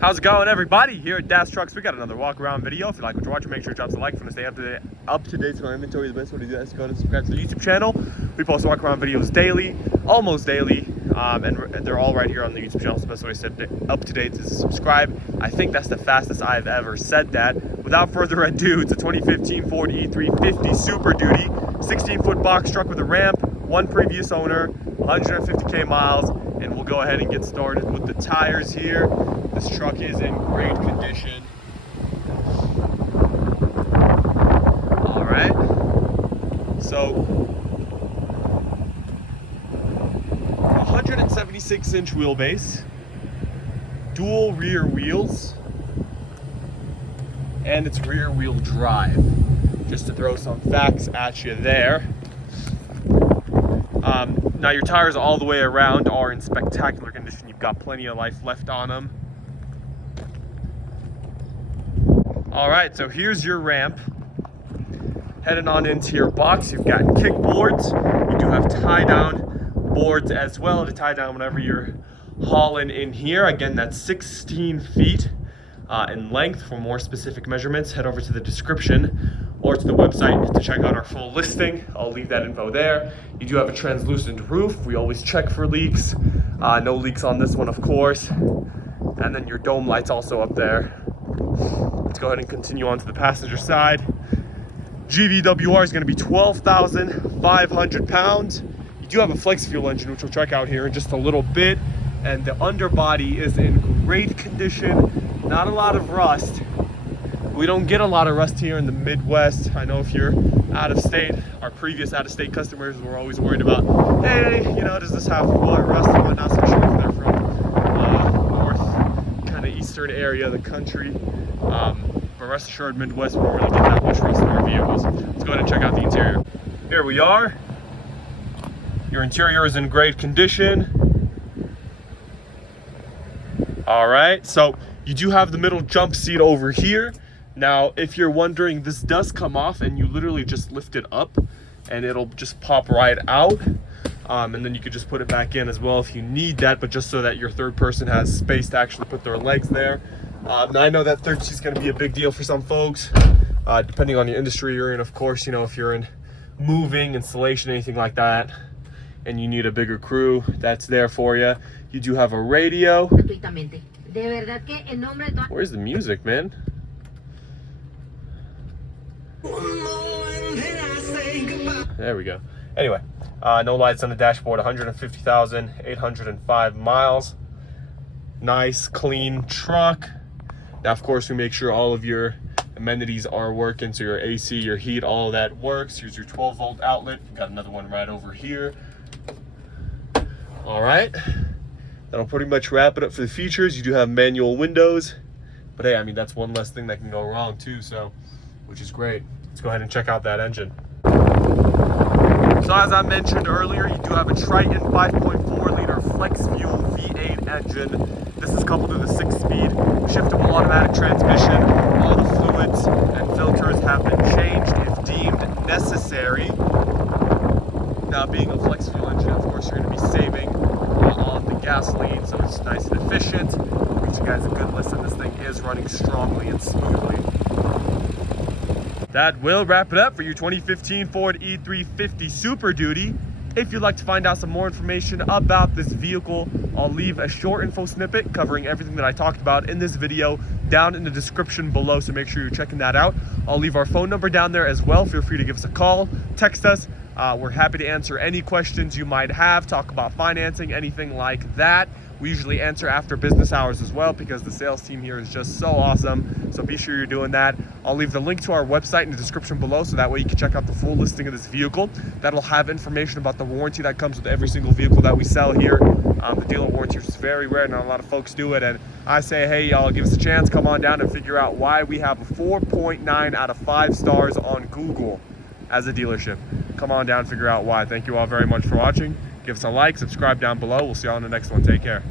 How's it going, everybody? Here at Das Trucks, we got another walk around video. If you like what you're watching, make sure to drop a like. If you want to stay up to date on our inventory, the best way to do that is go and subscribe to the YouTube channel. We post walk around videos daily, almost daily, and they're all right here on the YouTube channel. So the best way to stay up to date is to subscribe. I think that's the fastest I've ever said that. Without further ado, it's a 2015 Ford E-350 Super Duty, 16-foot box truck with a ramp, one previous owner, 150k miles, and we'll go ahead and get started with the tires here. This truck is in great condition. All right, so 176-inch wheelbase, dual rear wheels, and it's rear wheel drive. Just to throw some facts at you there. Now your tires all the way around are in spectacular condition. You've got plenty of life left on them. All right, so here's your ramp. Heading on into your box, you've got kickboards. You do have tie-down boards as well to tie down whenever you're hauling in here. Again, that's 16 feet in length. For more specific measurements, head over to the description or to the website to check out our full listing. I'll leave that info there. You do have a translucent roof. We always check for leaks. No leaks on this one, of course. And then your dome light's also up there. Let's go ahead and continue on to the passenger side. GVWR is going to be 12,500 pounds. You do have a flex fuel engine, which we'll check out here in just a little bit. And the underbody is in great condition. Not a lot of rust. We don't get a lot of rust here in the Midwest. I know if you're out of state, our previous out of state customers were always worried about, hey, you know, does this have rust and whatnot? So sure, if they're from north, kind of eastern area of the country. But rest assured, Midwest, we don't really get that much rust in our vehicles. Let's go ahead and check out the interior. Here we are. Your interior is in great condition. All right, so you do have the middle jump seat over here. Now, if you're wondering, this does come off and you literally just lift it up and it'll just pop right out. And then you could just put it back in as well if you need that, but just so that your third person has space to actually put their legs there. Now I know that third seat's gonna be a big deal for some folks, depending on the industry you're in, of course. You know, if you're in moving, installation, anything like that, and you need a bigger crew, that's there for you. You do have a radio. Where's the music, man? There we go. Anyway, no lights on the dashboard, 150,805 miles. Nice, clean truck. Now, of course, we make sure all of your amenities are working, so your AC, your heat, all of that works. Here's your 12-volt outlet. You've got another one right over here. All right, that'll pretty much wrap it up for the features. You do have manual windows, but hey, I mean, that's one less thing that can go wrong too, so, which is great. Let's go ahead and check out that engine. So as I mentioned earlier, you do have a Triton 5.4-liter flex fuel V8 engine. This is coupled with a 6-speed shiftable automatic transmission. All the fluids and filters have been changed if deemed necessary. Now, being a flex fuel engine, of course, you're going to be saving on the gasoline, so it's nice and efficient. I'll get you guys a good listen. This thing is running strongly and smoothly. That will wrap it up for your 2015 Ford E-350 Super Duty. If you'd like to find out some more information about this vehicle, I'll leave a short info snippet covering everything that I talked about in this video down in the description below, so make sure you're checking that out. I'll leave our phone number down there as well. Feel free to give us a call, text us. We're happy to answer any questions you might have, talk about financing, anything like that. We usually answer after business hours as well because the sales team here is just so awesome. So be sure you're doing that. I'll leave the link to our website in the description below, so that way you can check out the full listing of this vehicle. That'll have information about the warranty that comes with every single vehicle that we sell here. The dealer warranty is very rare, not a lot of folks do it. And I say, hey, y'all, give us a chance. Come on down and figure out why we have a 4.9 out of 5 stars on Google as a dealership. Come on down and figure out why. Thank you all very much for watching. Give us a like, subscribe down below. We'll see you all in the next one. Take care.